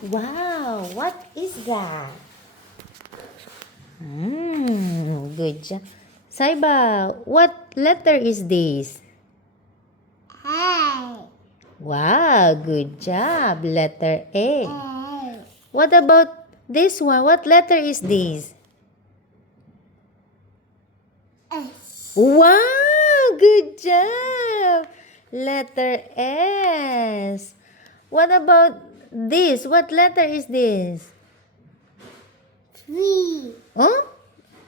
Wow, what is that? Good job. Saiba, what letter is this? A. Wow, good job. Letter A. A. What about this one? What letter is this? S. Wow, good job. Letter S. What about this? What letter is this? V. Huh?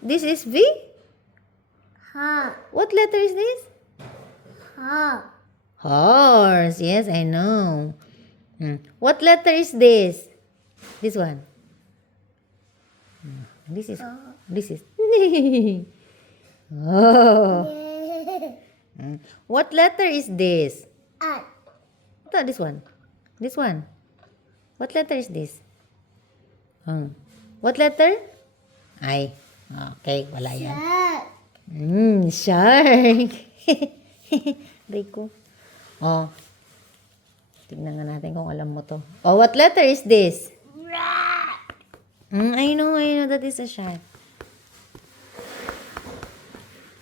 This is V? Ha. What letter is this? Ha. Horse. Yes, I know. What letter is this? This one. This is. Oh. What letter is this? A. Ito, this one. This one. What letter is this? What letter? I. Okay, wala yan. Shark. Shark. Rico. Oh. Tignan nga natin kung alam mo to. Oh, what letter is this? Rat. I know that is a shark.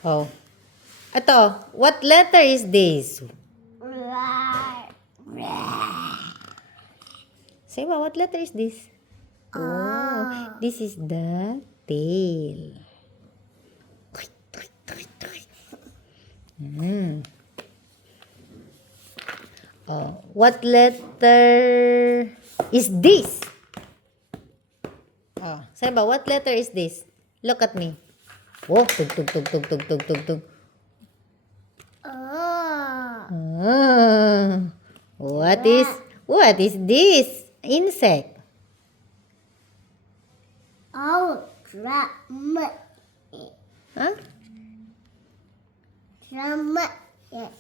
Oh. Ito, what letter is this? Rat. Say ba, what letter is this? Oh, this is the tail. Oh, what letter is this? Oh, say ba, what letter is this? Look at me. Oh, tug tug tug tug tug tug tug tug. Ah, what is this insect? Oh, drum. Huh? Drum. Yes.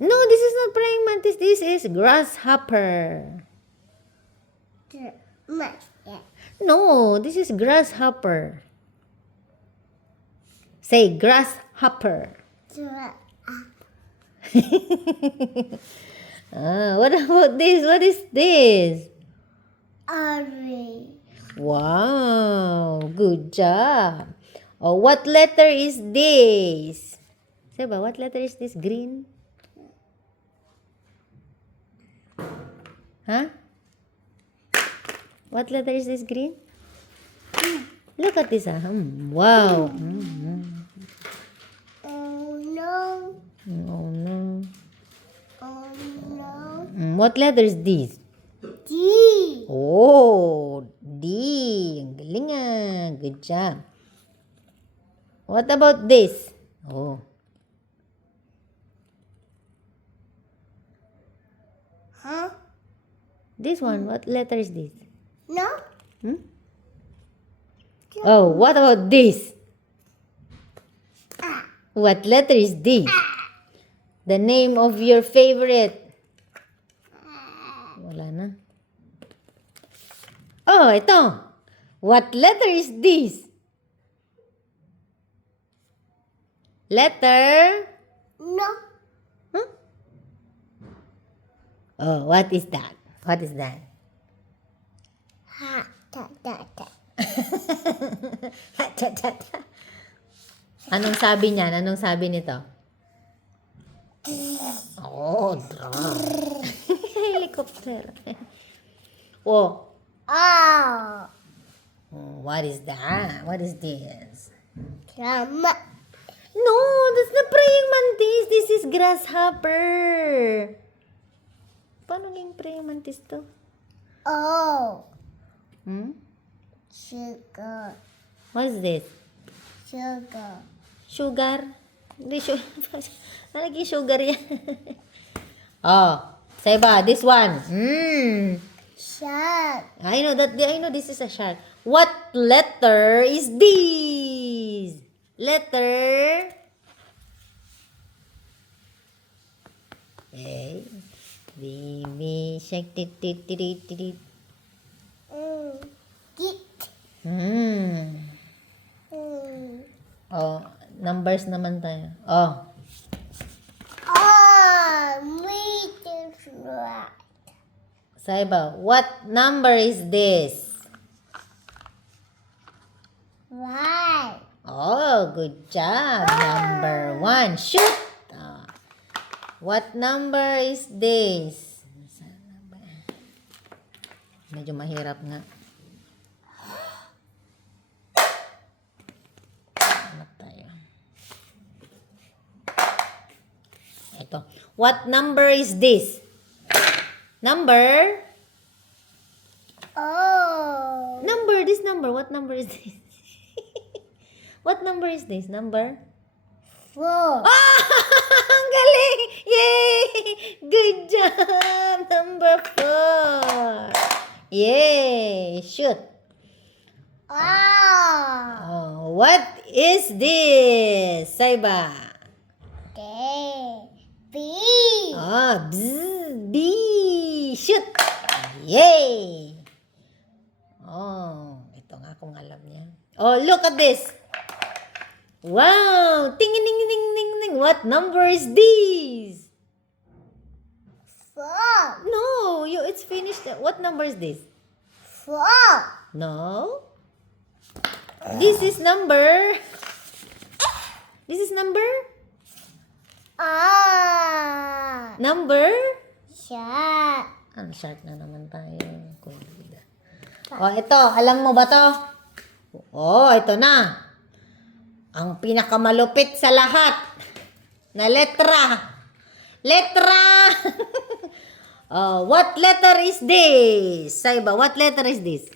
No, this is not praying mantis. This is grasshopper. Drum. Yes. No, this is grasshopper. Say grasshopper. Drum. What about this? What is this? Orange. Wow, good job. Oh, what letter is this? Say ba, what letter is this? Green? Huh? What letter is this green? Look at this. Wow. Oh no. Oh no. Oh no. What letter is this? D. Oh, D. Ang galing ah. Good job. What about this? Oh. Huh? This one, what letter is this? No. Oh, what about this? Ah. What letter is this? The name of your favorite. Wala na. Oh, ito. What letter is this? Letter? No. Huh? Oh, what is that? What is that? Ha. Ta ta ta. Anong sabi niyan? Anong sabi nito? Oh, drum. Helicopter. Oh. Oh. What is that? What is this? Drum. No, that's the praying mantis. This is grasshopper. Paano naging praying mantis to? Oh. Sugar. What is this? Sugar. Sugar? Hindi, sugar. Nalagay sugar yan. Oh, say ba, this one. Shark. I know this is a shark. What letter is this? Letter A. B, B, shark, tit, tit, tit, tit, tit. Git. Oh, numbers naman tayo. Oh, Oh, me too. Saiba, what number is this? One. Oh, good job. Number 1. Shoot! Ah. What number is this? Medyo mahirap nga. Ano tayo? Ito. What number is this? Number? Oh. Number, this number. What number is this? What number is this? Number? 4. Ah! Ang galing! Yay! Good job! Number 4. Yay! Shoot. Oh. Oh, what is this? Saiba. D. B. Ah, bzz, B. Shoot. Yay! Oh, ito nga kung alam niya. Oh, look at this. Wow! Ting ding ding ding ding. What number is this? 4. No, it's finished. What number is this? 4. No. This is number. This is number. Ah. Number. Shot. Ang sharp na naman tayo. Kumbida. Oh, ito. Alam mo ba to? Oh, ito na. Ang pinakamalupit sa lahat na letra. Letra! Oh, what letter is this? Saiba, what letter is this?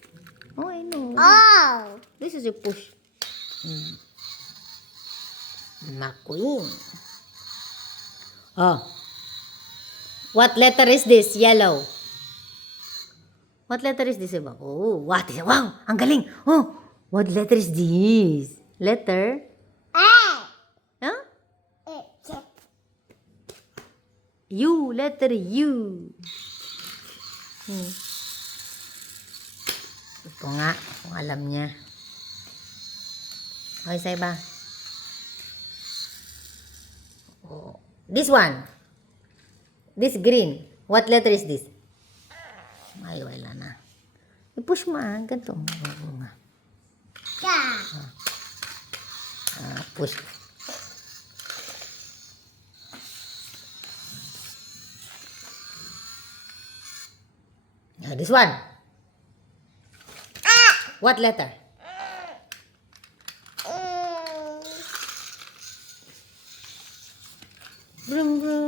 Oh, I know. Oh. This is a push. McQueen. Oh. What letter is this? Yellow. What letter is this? Saiba? Oh, what is? Wow, ang galing. Oh, what letter is this? Letter? A. Huh? It's U. Letter U. Ito nga, kung alam niya. Okay, Saiba. Oh. This one. This green. What letter is this? Ay, wala na. I-push mo ah. Ganito. Oo nga. Push. This one. What letter? Brum brum.